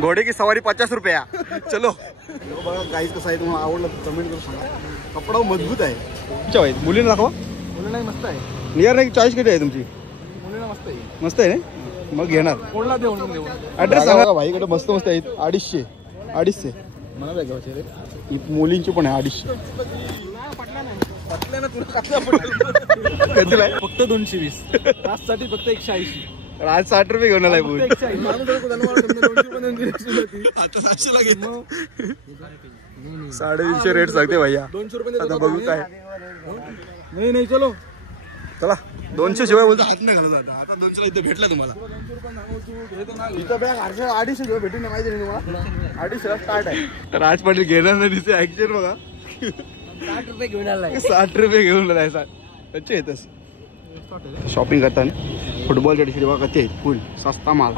घोड़े की सवारी 50 रुपया. चलो बघा गाईस कसं आहे, तुम्हाला आवडलं तर कमेंट करून सांगा. कपडा मजबूत आहे. अच्छा भाई मुलींना दाखवा. मुलींना मस्त आहे. नियर नाही चॉईस किती आहे तुमची? मुलींना मस्त आहे. मस्त आहे ना, मग घेणार. कोणला देऊ ॲड्रेस सांगा भाईकडे. मस्त मस्त आहेत. 250 मला घ्यायचे रे. मुलींची पण आहे 250. फक्त 220. राजसाठी फक्त 180. आज 60 रुपये घेऊन आलाय. 250 रेट सांगते भैया. 200 रुपये. आता बघू काय. नाही चलो चला 200 शिवाय बोलतो हात नाही घालत. आता 200 इथे भेटलं तुम्हाला. इथं बॅग 250 घेऊ भेटून नाही माहिती नाही तुम्हाला. 250 स्टार्ट आहे. तर आज पाटील घेणार नाही दिसे ऍक्च्युअल बघा. 60 रुपये घेऊन आलाय. 60 रुपये घेऊन आलाय. कच्चे येतच शॉपिंग करताना. फुटबॉलच्या टी शर्ट बघा कच्चे आहेत. फुल सस्ता माल.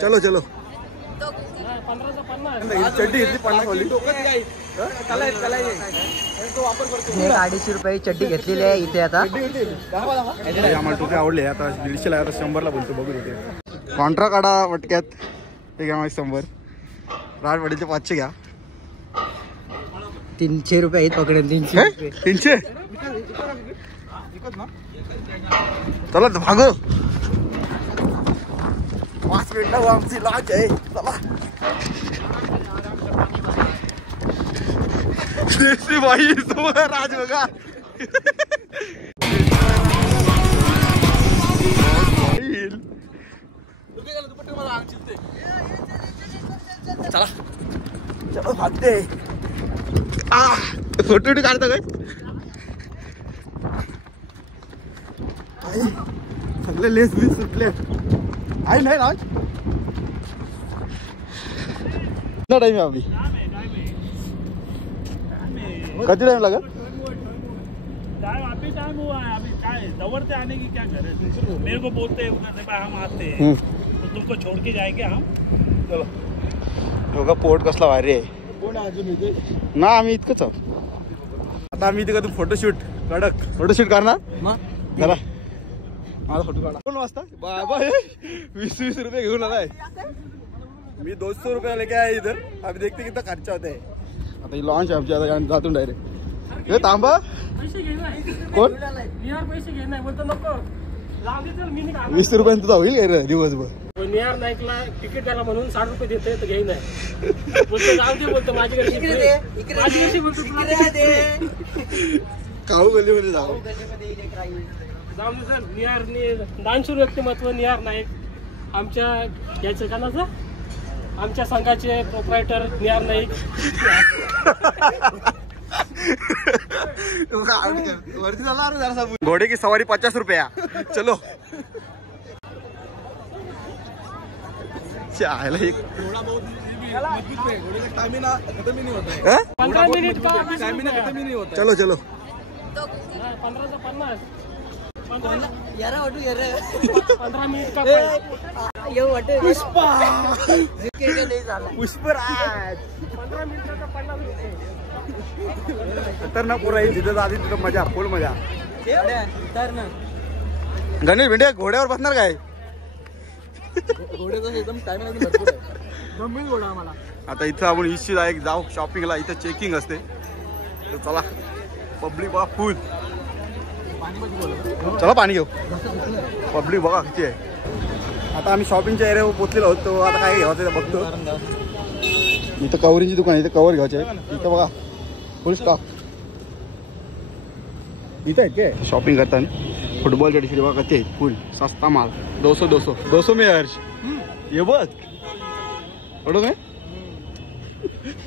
चलो चलो. चड्डी घेतली 50 वाली. 250 रुपये चड्डी घेतलेली आहे इथे. आता आम्हाला टोपे आवडले. आता 150 ला, आता 100 ला बोलतो. बघू इथे कॉन्ट्रा काढा वटक्यात. ते घ्या 100. राजवाडीचे 500 घ्या. 300 रुपये आहेत पकडून. 300. चला भागो. 5 मिनिटं आमची लाच आहे. चला देसी बाई राज बघा. चला चलो भागते. फोटो काढतो काय. सगळे लेस बीस सुटले. आई नाही राज. ना टाइम आपली कधी टाइम लागेल. अभी टाइम हुआ है. अभी क्या दौड़ते आने की क्या करे. मेरे को बोलते हैं उधर से हम आते हैं तो तुमको छोड़ के जाएंगे हम. चलो बघा पोट कसला भारी आहे. ना आम्ही इतकंच आहोत. आता आम्ही इथे फोटोशूट कडक. फोटोशूट करणार जरा. माझा फोटो काढा. 2 वाजता बाबा 20 रुपये घेऊन आलाय. मी 200 रुपये लेके आहे इधर. अभी देखते कितना खर्चा होता है. आता लॉन्च आहे आमची. आता जातून डायरेक्ट. हे थांबा. कोण 20 रुपयांचं तुझा होईल काय रे दिवसभर. निहार नाईकला तिकीट द्यायला म्हणून 60 रुपये देते तर घेईन. बोलतो जाऊ दे. बोलतो माझ्याकडे काऊ गल्लीमध्ये जाऊ. जाऊन सर. निहार दानशूर व्यक्तिमत्व निहार नाईक. आमच्या याचं कानाचं आमच्या संघाचे प्रोप्रायटर निहार नाईक. वरती झाला. घोड़े की सवारी 50 रुपया. चलो 15 मिनिट का. चलो चलो. 15 से 50. 15 मिनिट का. पुष्पराज 15 मिनिटाचा 50 रुपये. खतरनाक पोरं आहे. तिथं आधी तिथं मजा फुल मजा. गणेश भेंडे घोड्यावर बसणार काय. आता इथं आपण इश्यू आहे जाऊ शॉपिंगला. इथं चेकिंग असते. तर चला पब्लिक बघा फुल. चला पाणी घेऊ. पब्लिक बघा किती आहे. आता आम्ही शॉपिंगच्या एरियावर पोचलेलो होतो. आता काय घ्यायचं बघतो. इथं कवरिंगची दुकान आहे. इथं कवर घ्यायचे. इथं बघा फुल स्टॉक. इथं आहेत काय शॉपिंग करताना. फुटबॉलच्या टी शर्ट बघा कधी आहेत. फुल सस्ता माल. 200 में हर्ष. ये बघ एवढं नाही.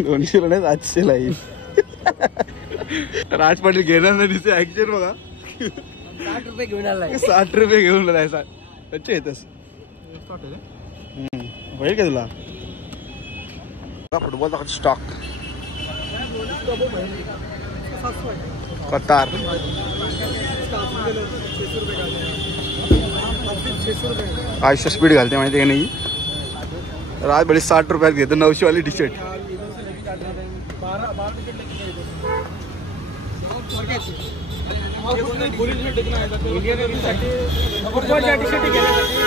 200 नाही 800 ला येईल. राज पाटील घेणार नाही दिसे ऍक्च्युअल बघा. 60 रुपये घेऊन आलाय. 60 रुपये घेऊन आलाय. कच्चे येतच होईल का तुला. फुटबॉलचा स्टॉक. कतार आयुष्य स्पीड घालते माहिती का नाही. राज बडी 60 रुपयात घेतो 900 वाली टी शर्ट. फुटबॉलच्या टी-शर्टी घेण्यासाठी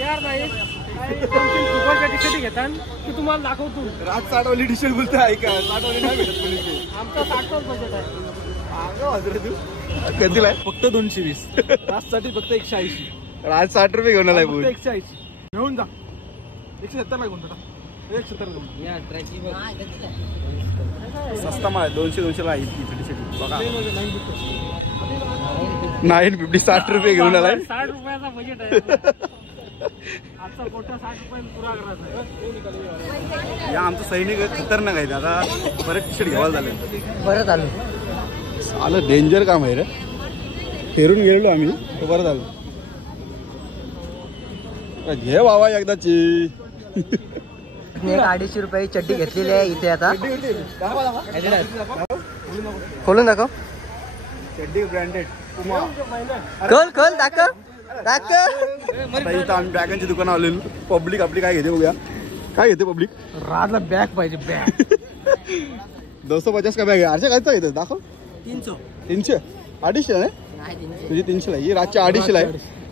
यार नाही फुटबॉलच्या टी-शर्टी घेतात की तुम्हाला दाखवतो. राज 60वाली टी शर्ट बोलते आहे का? 60वाली नाही भेटत कोणी. आमचा 60च बजेट आहे. कधीला आहे? फक्त 220 राजसाठी फक्त 180. राज 60 रुपये घेऊन आलाय बोल. 180 घेऊन जा. 170 ला घेऊन जा. 170 घेऊन स्वस्त माल 200 ला आहे टी शर्ट बघा. 950 60 रुपये घेऊन आलाय. 60 रुपयाचा बजेट आहे. आजचा कोटा 60 रुपयात पुरा करायचा आहे. या आमचं सैनिक खतरनाक आहे. आता परत टी शर्ट घ्यायला झालं. परत आलो. आलं डेंजर काम आहे रे. फिरून गेलो आम्ही तो परत आलो. घे बाबा एकदाची. 250 रुपये चड्डी घेतलेली आहे इथे आता. खोलून दाखव. चड्डी ब्रँडेड. खोल दाखव. इथं आम्ही बॅगांची दुकान आलेलो. पब्लिक आपली काय घेते बघूया. काय घेते पब्लिक? राजला बॅग पाहिजे बॅग. 250 का बॅग आहे. अर्षा कायचा घेते दाखव. 300. 300 250 आहे तुझी. 300 ला ही रातच्या 250 आहे.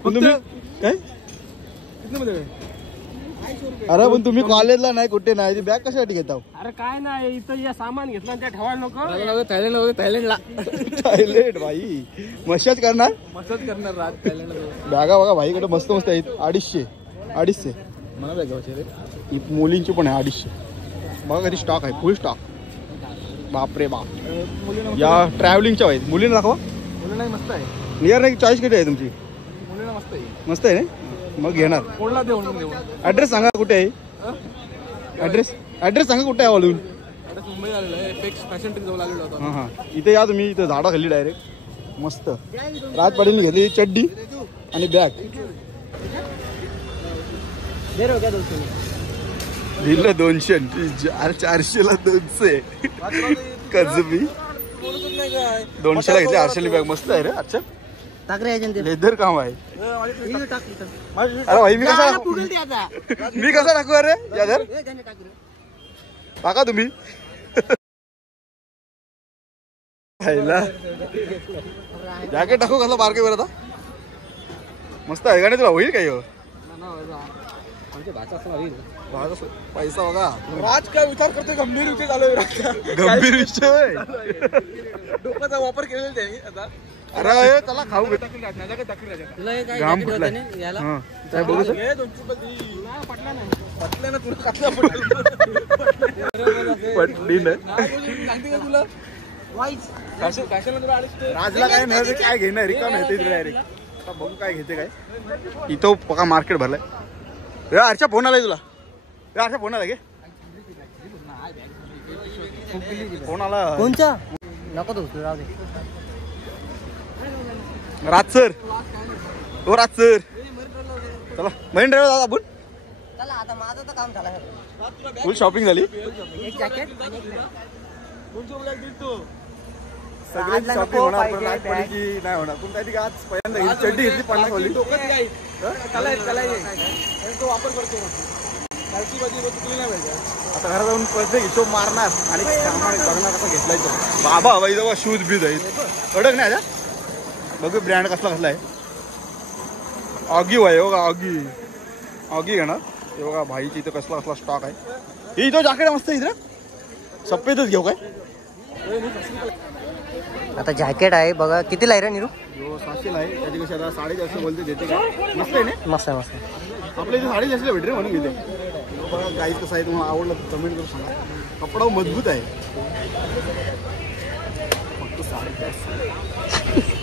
पण तुम्ही काय अरे पण तुम्ही कॉलेजला नाही कुठे नाही. ती बॅग कशासाठी घेता? अरे काय नाही इथं या सामान घेतलं त्या ठेवायला नको. थायलंडला थायलंड भाई मशाज करणार. मसाज करणार राज थायलंडला. बॅगा बघा भाईकडे मस्त मस्त आहेत. 250 मला बॅग घ्यायची रे. ही मुलींची पण आहे 250. बघा कधी स्टॉक आहे. फुल स्टॉक. बापरे बाप. या ट्रॅव्हलिंगच्या आहेत. मुलींना दाखवा. मुलींना मस्त आहे. नियर नाही चॉईस किती आहे तुमची? मुलींना मस्त आहे. मस्त आहे ना. मग घेणार. कोणला देऊन ऍड्रेस सांगा कुठे आहे. ऍड्रेस सांगा कुठे आहे वळून. मुंबई आलेलं आहे. एपेक्स फॅशन टेक जवळ आलेलो होतो. हां इथे या तुम्ही. इथं झाडा खाली डायरेक्ट मस्त. राज पाटीलने घेतली चड्डी आणि बॅग. दिलं 200 400 ला 200 कजबी. 200 ला घेतली. 800 बॅग मस्त आहे रे. अच्छा टाक रे एजंट. लेदर काम आहे. अरे भाई मी कसा टाकू अरे यादर टाका तुम्ही. जॅकेट टाकू कसला बारके वर आता. मस्त आहे गाडी. तुला होईल काय? पैसा बघा. राज काय विचार करतोय? गंभीर विषय चालू आहे. गंभीर विषय. डोक्याचा वापर केलेला त्यांनी आता. अरे त्याला खाऊ घेता. घाम फुटलाय. हां काय बघू सर. पटली ना. राजला काय नाही. काय घेणार रिकाम येते डायरेक्ट. आता बघू काय घेते काय. इथं बघा मार्केट भरलाय. अर्षा फोन आलाय तुला. अर्षा फोन आला घे. फोन आला. कोणचा नको तो राहू दे. राज सर. हो राज सर. चला मरीन ड्रायव्हर जाऊ आपण. चला आता माझं तर काम झालं. फुल शॉपिंग झाली. एक जॅकेट सगळ्यांची शॉपिंग होणार. पण आज पडीची नाही होणार. पण त्याची आज पहिल्यांदा चड्डी घेतली 50 वाली. तो वापर करतो. आता घरात जाऊन पैसे हिशोब मारणार आणि सामान बघणार कसं घेतलाय. बाबा बाई जवळ शूज बीज आहेत. कडक नाही बघू ब्रँड कसला आहे. ऑगी आहे बघा. ऑगी घेणार. हे बघा भाईची इथं कसला कसला स्टॉक आहे. ही तो जॅकेट मस्त इथं सफेदच घेऊ काय. आता जॅकेट आहे बघा. कितीला आहे रे निरू? 700 आहे. त्याची कशी आता 450 बोलते देते का. मस्त आहे ना. मस्त आहे. आपल्या इथे 450 भेटते रे म्हणून घेते. बघा गाईज कसं आहे. तुम्हाला आवडलं तर कमेंट करून सांगा. कपडा मजबूत आहे. फक्त 550.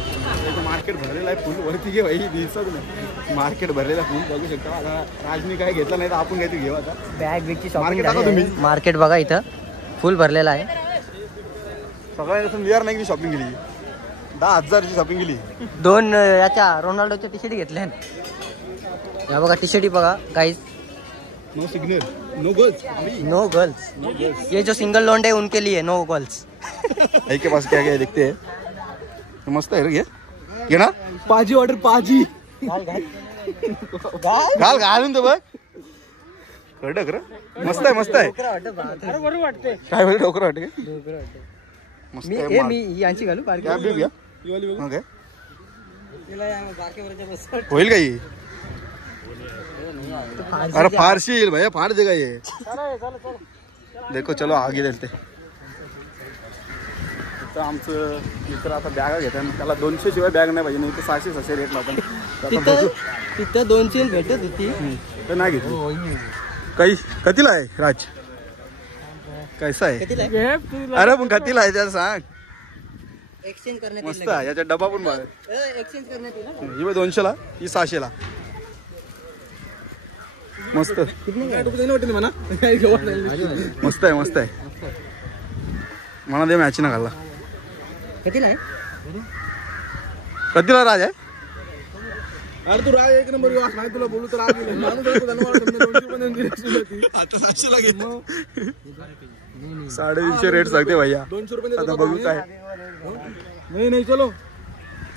मार्केट भरलेलं आहे फुल. वरती घे भाई दिसत नाही. मार्केट भरलेला फुल बघू शकता. आता राजनी काय घेतला नाही तर आपण काहीतरी घेऊ. आता बॅग बिगची मार्केट शॉपिंग टाका तुम्ही. मार्केट बघा इथं फुल भरलेला आहे. सगळ्यांनी नियर नाही शॉपिंग केली. 10,000ची शॉपिंग केली. 2 याच्या रोनाल्डोच्या टी शर्ट घेतल्या. या बघा टी शर्ट बघा guys. No signal no girls. No girls. ये जो सिंगल लोंड है उनके लिए नो गर्ल्स. के पास क्या क्या देखते हैं. मस्त आहे रे. घे ना. पाजी ऑर्डर पाजी. घाल घालून तो बघ. कडक रे. मस्त आहे. मस्त आहे. बरोबर वाटते. काय बोल डोकर वाटते. मस्त आहे. मी यांची घालू कॅब बी घ्या. ही वाली बघू. ओके होईल काही अरे फारशी येईल भैया फार दे ये देखो चलो आगे देते तिथं आमचं मित्र आता बॅगा घेतात त्याला 200 शिवाय बॅग नाही पाहिजे नाही तर 600 रेट लावतात तिथं 200 भेटत होती तर नाही घेतली काही कतीला आहे राज कैसा आहे अरे पण कतीला आहे त्याला सांग एक्सचेंज करण्यात मस्त आहे याचा डबा पण बघ एक्सचेंज करण्यात येईल ही 200 ला ही 600 ला मस्त काय डोकं नाही वाटत म्हणा. काय घेऊ वाटलं. मस्त आहे मस्त आहे मला दे मॅच ना घालला कितीला आहे कधीला राज आहे अरे तू राज एक नंबर वास नाही तुला बोलू तर राज येईल. माणूस आहे तो धन्यवाद तुमने 200 पण दिली होती. आता 600 ला घेतो 250 रेट सांगते भैया 200 रुपये आता बघू काय नाही नाही चलो.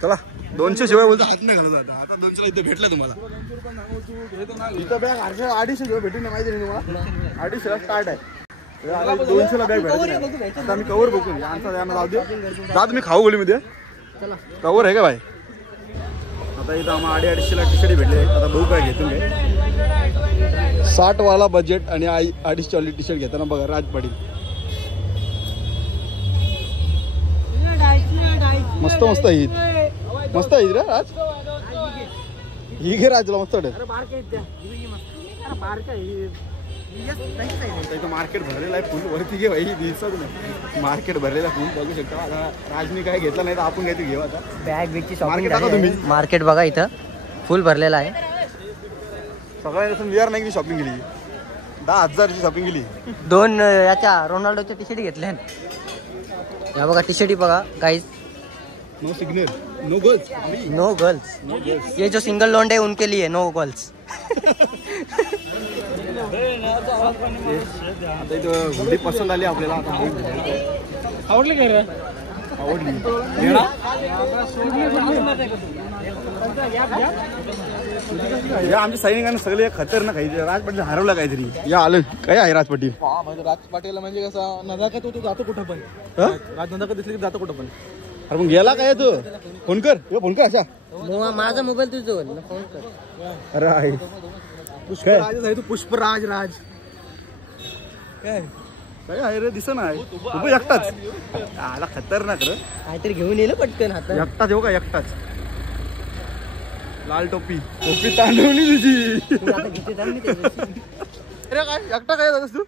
चला 200 शिवाय बोलतो हात नाही घालत आता 200 ला इथं भेटलं तुम्हाला 200 रुपये नाव तू घेतो ना. इथं बॅग 250 शिवाय भेटून नाही माहिती नाही तुम्हाला 250 ला स्टार्ट आहे 200 ला बॅग भेटत आता आम्ही कवर बघू आमचा यांना जाऊ दे जा तुम्ही खाऊ गोलीमध्ये कवर आहे का भाई आता इथं आम्हाला 250 ला टी शर्ट भेटले आता बघू काय घेतो मी 60 वाला बजेट आणि 250 वाली टी शर्ट घेताना बघा राज पाटील मस्त मस्त आहे मस्त आहे रे राज ही घे राजला मस्त वाटत मार्केट भरलेला आहे फुल वरती घे भाई दिसत नाही मार्केट भरलेला फुल बघू शकता आता राजनी काय घेतला नाही तर आपण काहीतरी घेऊ आता बॅग बिगची मार्केट शॉपिंग टाका तुम्ही मार्केट बघा इथं फुल भरलेला आहे सगळ्यांनी असं नियर नाही शॉपिंग केली 10,000 ची शॉपिंग केली 2 याच्या रोनाल्डोच्या टी शर्ट घेतल्या या बघा टी शर्ट बघा guys no signal no girls no girls ये जो सिंगल लॉन्ड है उनके लिए नो गर्ल्स आता इथं हुडी पसंत आली आपल्याला आता आवडली काय रे आवडली या आमच्या सैनिकांना सगळे खतरनाक आहे राज पाटील हरवला काहीतरी या आलं काय आहे राज पाटील म्हणजे राज पाटील म्हणजे कसा नजाकत तो जातो कुठं पण राज नजाकत दिसली की जातो कुठं पण. अरे मग गेला काय तू फोन कर फोन कर अशा माझा मोबाईल तुझं फोन कर अरे आहे पुष्पराज आहे तू पुष्पराज राज काय काय आहे रे दिस ना तू एकटाच आला खतरनाक रे काहीतरी घेऊन येईल पटकन हातात एकटाच येऊ का एकटाच लाल टोपी टोपी तांदवली तुझी आता घेते जाऊन मी त्याच्याशी. अरे काय एकटा काय जातस तू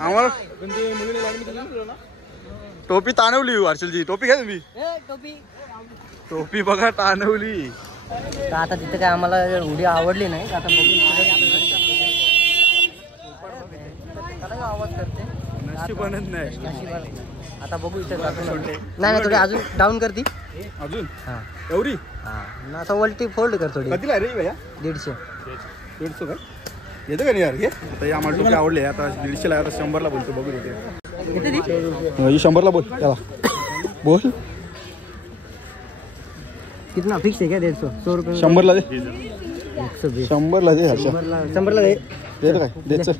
आम्हाला म्हणजे मुलीने लागली तुला ना. टोपी ताणवली हर्षलची टोपी घ्या तुम्ही टोपी टोपी बघा ताणवली तर आता तिथं काय आम्हाला उडी आवडली नाही आता बघू आवाज करते नशीबच नाही आता बघू इथं नाही थोडी अजून डाऊन करती अजून हां एवढी हां आता वलटी फोल्ड कर थोडी कधीला आहे रे भैया 150 150 काय येतं का नाही यार घे आता हे आम्हाला टोपी आवडली आता 150 ला आता 100 ला बोलतो बघू देते 100 ला बोल त्याला बोल कितना फिक्स है क्या 150 रुपये 100 ला दे 120 100 ला दे हर्षा 100 ला दे देतो काय देत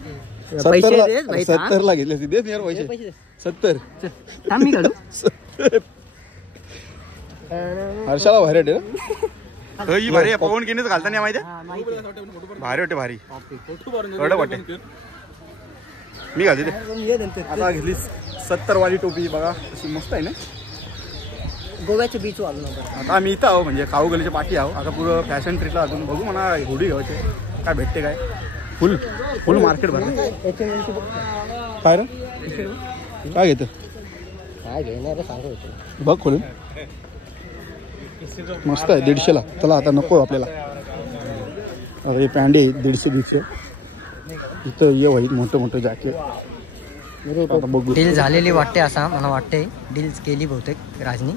पैसे दे भाई 70 ला घेतले देत यार पैसे पैसे 70 थांब मी काढू हर्षाला भारी वाटे ही भारी पवन किनीच घालता नाही माहिती भारी वाटे भारी एवढं वाटे मी घालते ते आता घेतली 70 वाली टोपी बघा अशी मस्त आहे ना गोव्याच्या बीच वाजून आता आम्ही इथं आहो म्हणजे काऊ गलीच्या पाठी आहो आता पुरं फॅशन ट्रीटला अजून बघू म्हणा हुडी घ्यायचे काय भेटते काय फुल फुल मार्केट भरलं काय रे काय घेतं काय घेणार सांगू होतो बघ खोलून मस्त आहे 150 ला चला आता नको आपल्याला आता हे पॅन्डी आहे 150 इथं ये भाई मोठं मोठं जॅकेट आता बघू डील झालेली वाटते असा मला वाटते डील्स केली बहुतेक राजनी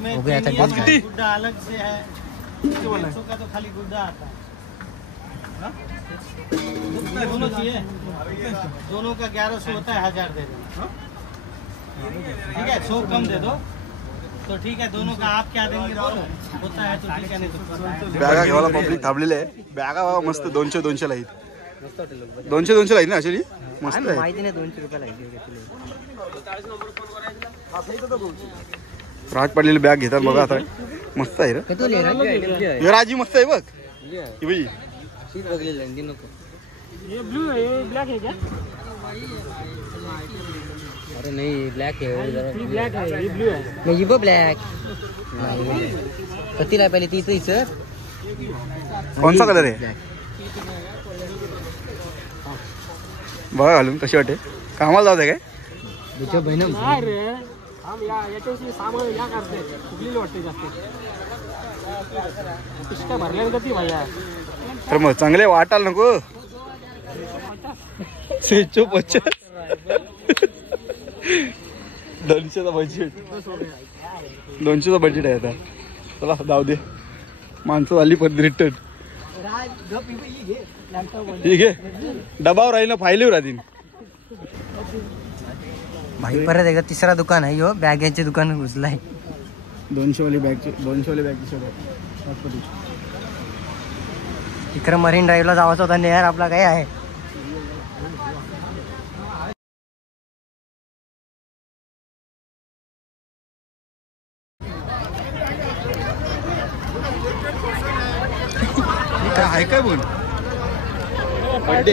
बघूया आता डील झाली. गुड्डा अलग से है 100 का तो खाली गुड्डा आता है दोनों चाहिए दोनों का 1100 होता है 1000 दे दो ठीक है 100 कम दे दो तो ठीक है दोनों का आप क्या देंगे बोलो होता है तो ठीक है नहीं तो बॅगा घ्यायला पब्लिक थांबलेले आहे बॅगा बाबा मस्त 200 ला आहेत 200 ला आहेत ना अशी मस्त आहे माहिती नाही 200 रुपयाला राज पडलेली बॅग घेतात बघा आता. मस्त आहे रे हे राजी, मस्त आहे बघ ही बाई. ये ब्लू है, ये ब्लैक है क्या? अरे नहीं ब्लॅक ये ब्लैक है, ये ब्लू है. म्हणजे ब्लॅक कतीला पहिले तीच सर. कोणता कलर आहे बघा घालून कशी वाटते. कामाला जाऊ दे काय. तुझ्या बहिण नाही रे, हम याच्याशी सामान या करते फुगलेली वाटते जास्त. पिशका भरल्या गती भैया. तर मग चांगले वाटाल नको. 650 200चा बजेट. 200चा बजेट आहे आता. चला जाऊ दे. माणसं झाली पण रिटर्न. ठीक आहे डबावर राहील ना फायलीवर राहतील. भाई परत एकदा तिसरा दुकान आहे यो बॅगेचे दुकान घुसलाय. 200 वाली बॅगची इकडे मरीन ड्राईव्हला जायचं होता नेहर आपला काय आहे. आहे काय बोल पार्टी